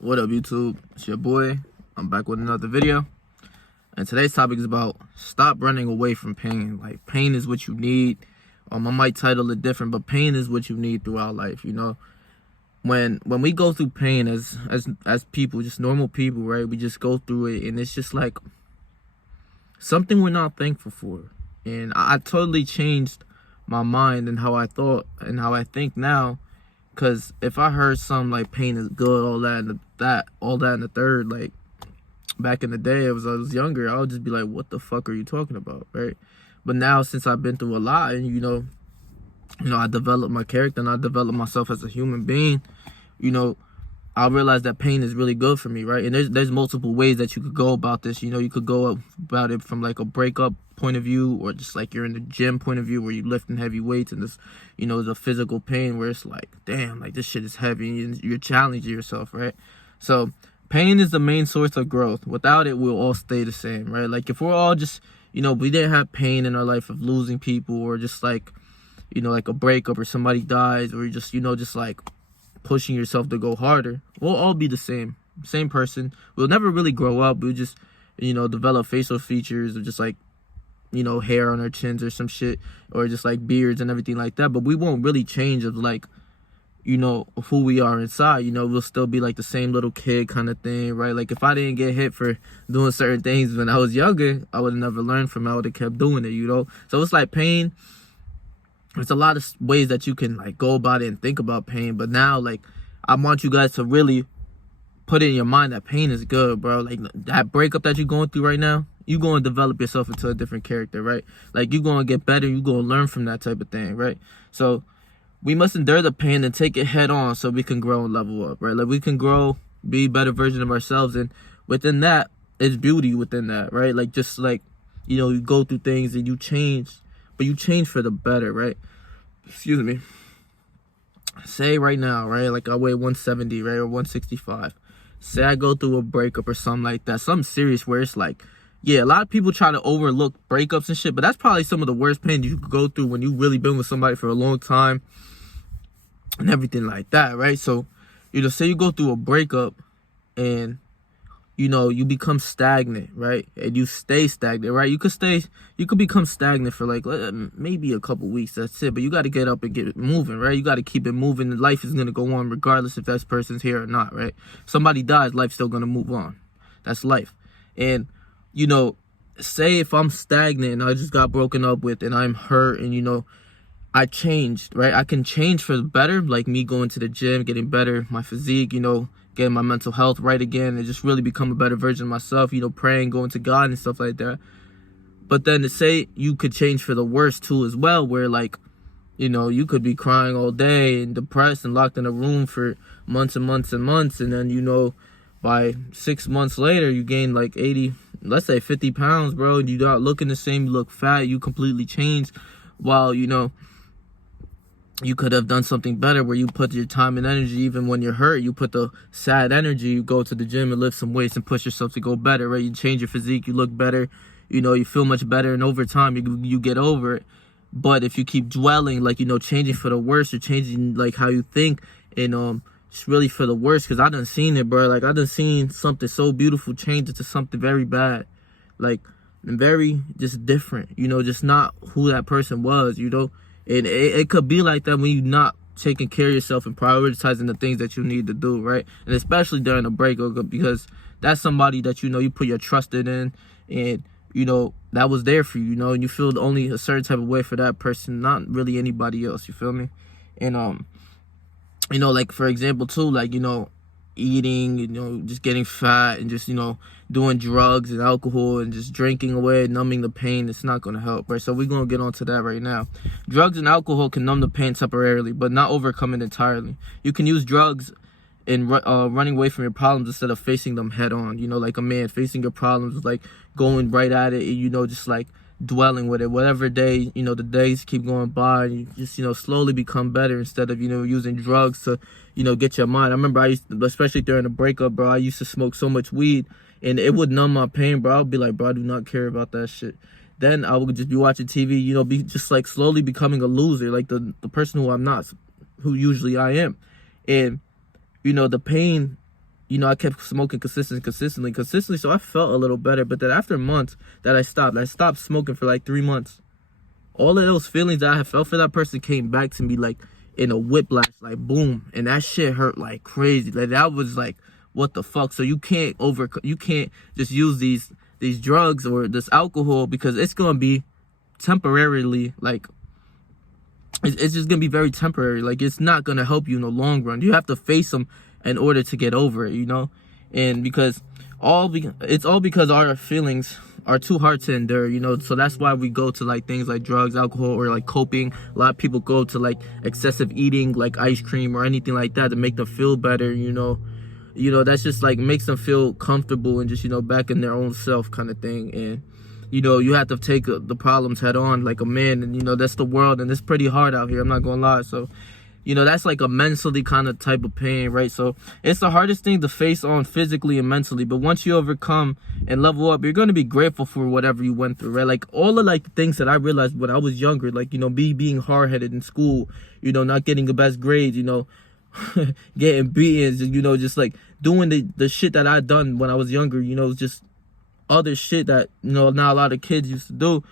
What up, YouTube? It's your boy. I'm back with another video. And today's topic is about stop running away from pain. Like, pain is what you need. I might title it different, but pain is what you need throughout life, you know? When we go through pain as people, just normal people, right? We just go through it, and it's just like something we're not thankful for. And I totally changed my mind and how I thought and how I think now. Cause if I heard something like pain is good, all that and the third, like back in the day, I was younger, I would just be like, what the fuck are you talking about, right? But now, since I've been through a lot, and I developed my character and I developed myself as a human being, I realized that pain is really good for me, right? And there's multiple ways that you could go about this. You could go about it from like a breakup point of view, or just like you're in the gym point of view where you're lifting heavy weights and this, the physical pain where it's like, damn, like this shit is heavy and you're challenging yourself, right? So pain is the main source of growth. Without it, we'll all stay the same, right? Like if we're all just, we didn't have pain in our life of losing people, or just like, like a breakup or somebody dies, or just, just like pushing yourself to go harder, we'll all be the same person. We'll never really grow up. We'll just, develop facial features of just like, hair on our chins or some shit, or just like beards and everything like that. But we won't really change of like, who we are inside. We'll still be like the same little kid kind of thing, right? Like if I didn't get hit for doing certain things when I was younger, I would have never learned from it. I would have kept doing it, So it's like pain. There's a lot of ways that you can like go about it and think about pain. But now, like, I want you guys to really put it in your mind that pain is good, bro. Like that breakup that you're going through right now, you're going to develop yourself into a different character, right? Like you're going to get better. You're going to learn from that type of thing, right? So we must endure the pain and take it head on so we can grow and level up, right? Like we can grow, be a better version of ourselves. And within that, it's beauty within that, right? Like just like, you go through things and you change, but you change for the better, right? Excuse me. Say right now, right? Like I weigh 170, right? Or 165. Say I go through a breakup or something like that. Something serious where it's like, yeah, a lot of people try to overlook breakups and shit, but that's probably some of the worst pain you could go through when you really been with somebody for a long time and everything like that, right? So, say you go through a breakup and, you become stagnant, right? And you stay stagnant, right? You could become stagnant for like maybe a couple weeks, that's it. But you got to get up and get it moving, right? You got to keep it moving. And life is going to go on regardless if that person's here or not, right? Somebody dies, life's still going to move on. That's life. And, say if I'm stagnant and I just got broken up with and I'm hurt and, I changed, right? I can change for the better, like me going to the gym, getting better, my physique, getting my mental health right again, and just really become a better version of myself, praying, going to God and stuff like that. But then to say you could change for the worst too as well, where like, you could be crying all day and depressed and locked in a room for months and months and months, and then, by 6 months later, you gain like 80, let's say 50 pounds, bro, and you're not looking the same, you look fat, you completely changed, while, you could have done something better where you put your time and energy, even when you're hurt, you put the sad energy, you go to the gym and lift some weights and push yourself to go better, right? You change your physique, you look better, you feel much better, and over time, you get over it. But if you keep dwelling, like, changing for the worse, or changing, like, how you think, and, it's really for the worse, because I done seen it, bro. Like, I done seen something so beautiful change into something very bad. Like, and very just different, just not who that person was, And it could be like that when you're not taking care of yourself and prioritizing the things that you need to do, right? And especially during a breakup, because that's somebody that, you put your trust in, and, that was there for you, and you feel only a certain type of way for that person, not really anybody else, you feel me? And, like, for example, too, like, eating, just getting fat and just, doing drugs and alcohol and just drinking away, numbing the pain, it's not going to help, right? So we're going to get onto that right now. Drugs and alcohol can numb the pain temporarily, but not overcome it entirely. You can use drugs in running away from your problems instead of facing them head on, like a man facing your problems, like going right at it, and, just like dwelling with it, whatever day, the days keep going by, and you just, slowly become better instead of, using drugs to, get your mind. I remember especially during the breakup, bro, I used to smoke so much weed, and it would numb my pain, bro. I'd be like, bro, I do not care about that shit. Then I would just be watching TV, be just like slowly becoming a loser, like the person who I'm not, who usually I am. And, the pain you know, I kept smoking consistently. So I felt a little better. But then after months that I stopped smoking for like 3 months. All of those feelings that I had felt for that person came back to me like in a whiplash, like boom. And that shit hurt like crazy. Like that was like, what the fuck? So you can't just use these drugs or this alcohol, because it's gonna be temporarily, like it's just gonna be very temporary. Like it's not gonna help you in the long run. You have to face them in order to get over it, you know. And because it's all because our feelings are too hard to endure, you know. So that's why we go to like things like drugs, alcohol, or like coping. A lot of people go to like excessive eating, like ice cream or anything like that, to make them feel better, you know. That's just like makes them feel comfortable and just, you know, back in their own self kind of thing. And you know, you have to take the problems head on like a man. And you know, that's the world, and it's pretty hard out here, I'm not gonna lie. So you know, that's like a mentally kind of type of pain, right? So it's the hardest thing to face on physically and mentally. But once you overcome and level up, you're going to be grateful for whatever you went through, right? Like all of like the things that I realized when I was younger, like, you know, being hard-headed in school, you know, not getting the best grades, you know, getting beaten, you know, just like doing the shit that I done when I was younger, you know, just other shit that, you know, not a lot of kids used to do.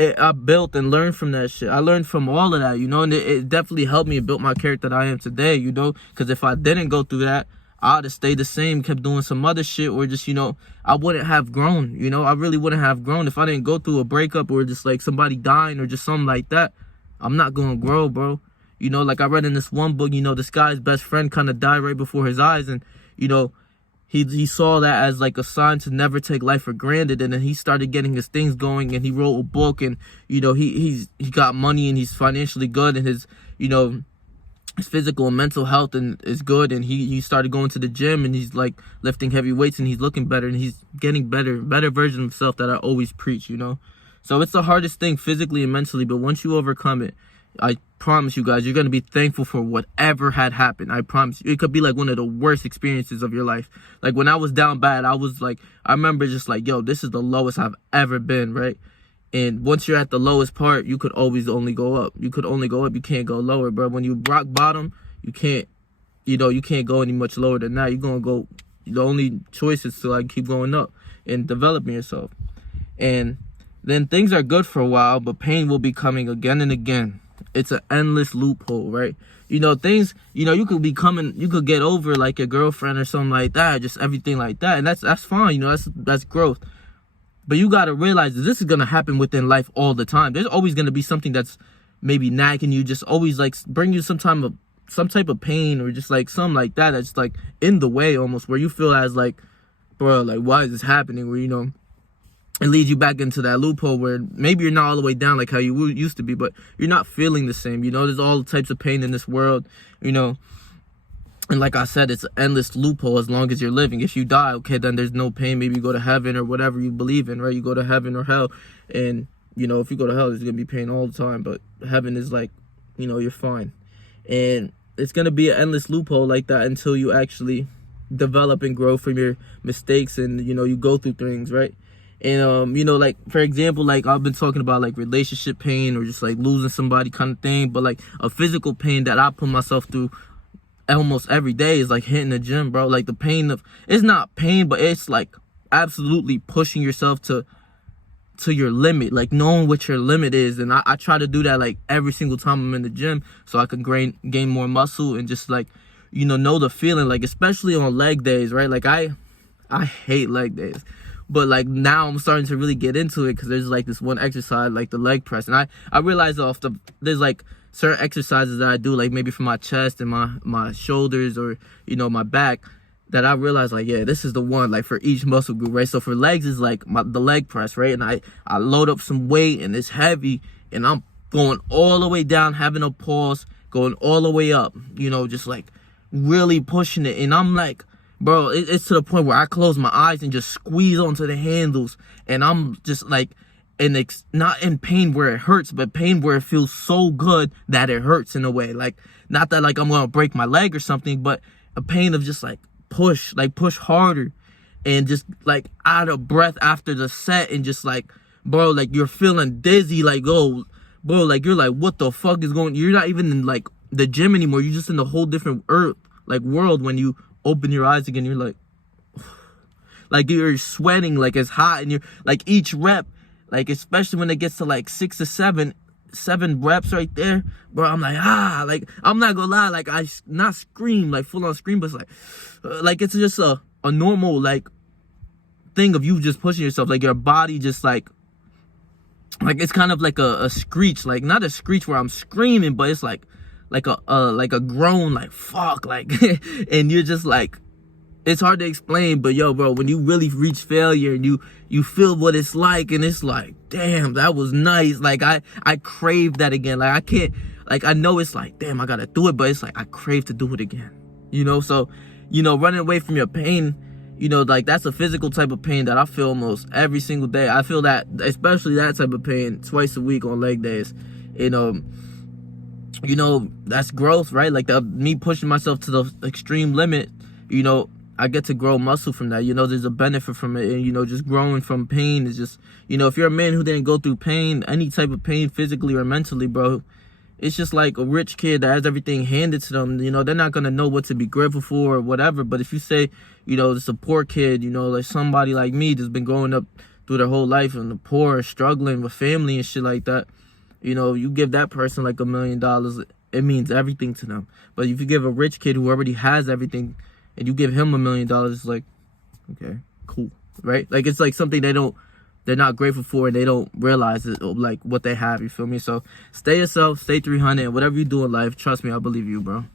I built and learned from that shit. I learned from all of that, you know, and it definitely helped me and built my character that I am today, you know, because if I didn't go through that, I'd have stayed the same, kept doing some other shit, or just, you know, I wouldn't have grown, you know. I really wouldn't have grown if I didn't go through a breakup or just like somebody dying or just something like that. I'm not gonna grow, bro. You know, like I read in this one book, you know, this guy's best friend kind of died right before his eyes, and, you know, he saw that as like a sign to never take life for granted. And then he started getting his things going, and he wrote a book, and you know, he got money, and he's financially good, and his, you know, his physical and mental health and is good, and he started going to the gym, and he's like lifting heavy weights, and he's looking better, and he's getting better version of himself that I always preach, you know. So it's the hardest thing physically and mentally, but once you overcome it, I promise you guys, you're going to be thankful for whatever had happened. I promise you. It could be like one of the worst experiences of your life. Like when I was down bad, I was like, I remember just like, yo, this is the lowest I've ever been, right? And once you're at the lowest part, you could always only go up. You could only go up. You can't go lower, bro. When you rock bottom, you can't, you know, you can't go any much lower than that. You're going to go, the only choice is to like keep going up and developing yourself. And then things are good for a while, but pain will be coming again and again. It's an endless loophole, right? You know, things, you know, you could get over like your girlfriend or something like that, just everything like that. And that's fine, you know, that's growth. But you got to realize that this is going to happen within life all the time. There's always going to be something that's maybe nagging you, just always like bring you some type of pain, or just like something like that that's like in the way almost, where you feel as like, bro, like why is this happening? Where, you know, it leads you back into that loophole where maybe you're not all the way down like how you used to be, but you're not feeling the same. You know, there's all types of pain in this world, you know. And like I said, it's an endless loophole as long as you're living. If you die, okay, then there's no pain. Maybe you go to heaven or whatever you believe in, right? You go to heaven or hell. And, you know, if you go to hell, there's going to be pain all the time. But heaven is like, you know, you're fine. And it's going to be an endless loophole like that until you actually develop and grow from your mistakes and, you know, you go through things, right? And, you know, like, for example, like, I've been talking about, like, relationship pain or just, like, losing somebody kind of thing. But, like, a physical pain that I put myself through almost every day is, like, hitting the gym, bro. Like, the pain of, it's not pain, but it's, like, absolutely pushing yourself to your limit, like, knowing what your limit is. And I try to do that, like, every single time I'm in the gym so I can gain more muscle and just, like, you know the feeling, like, especially on leg days, right? Like, I hate leg days. But, like, now I'm starting to really get into it because there's, like, this one exercise, like, the leg press. And I realize there's, like, certain exercises that I do, like, maybe for my chest and my shoulders or, you know, my back, that I realize, like, yeah, this is the one, like, for each muscle group, right? So for legs is, like, the leg press, right? And I load up some weight, and it's heavy, and I'm going all the way down, having a pause, going all the way up, you know, just, like, really pushing it. And I'm, like, bro, it's to the point where I close my eyes and just squeeze onto the handles. And I'm just like, not in pain where it hurts, but pain where it feels so good that it hurts in a way. Like, not that like I'm going to break my leg or something, but a pain of just like push harder and just like out of breath after the set. And just like, bro, like you're feeling dizzy. Like, oh, bro, like you're like, what the fuck is going, you're not even in like the gym anymore. You're just in a whole different world when you open your eyes again. You're like you're sweating, like it's hot, and you're like each rep, like especially when it gets to like 6 or 7 reps right there, bro. I'm like, like I'm not gonna lie, like I not scream, like full on scream, but it's like it's just a normal like thing of you just pushing yourself, like your body just like it's kind of like a screech, like not a screech where I'm screaming, but it's like a groan, like fuck, like and you're just like, it's hard to explain, but yo, bro, when you really reach failure and you feel what it's like, and it's like, damn, that was nice. Like I crave that again. Like I can't, like I know it's like, damn, I gotta do it, but it's like I crave to do it again. You know, so running away from your pain, like that's a physical type of pain that I feel almost every single day. I feel that, especially that type of pain, twice a week on leg days. That's growth, right? Like me pushing myself to the extreme limit. I get to grow muscle from that. There's a benefit from it. And, just growing from pain is just, if you're a man who didn't go through pain, any type of pain, physically or mentally, bro, it's just like a rich kid that has everything handed to them. They're not going to know what to be grateful for or whatever. But if you say, it's a poor kid, like somebody like me that's been growing up through their whole life and the poor, struggling with family and shit like that, you give that person like $1 million, it means everything to them. But if you give a rich kid who already has everything, and you give him $1 million, it's like, okay, cool, right? Like it's like something they're not grateful for, and they don't realize it, like what they have. You feel me? So stay yourself, stay 300, and whatever you do in life, trust me, I believe you, bro.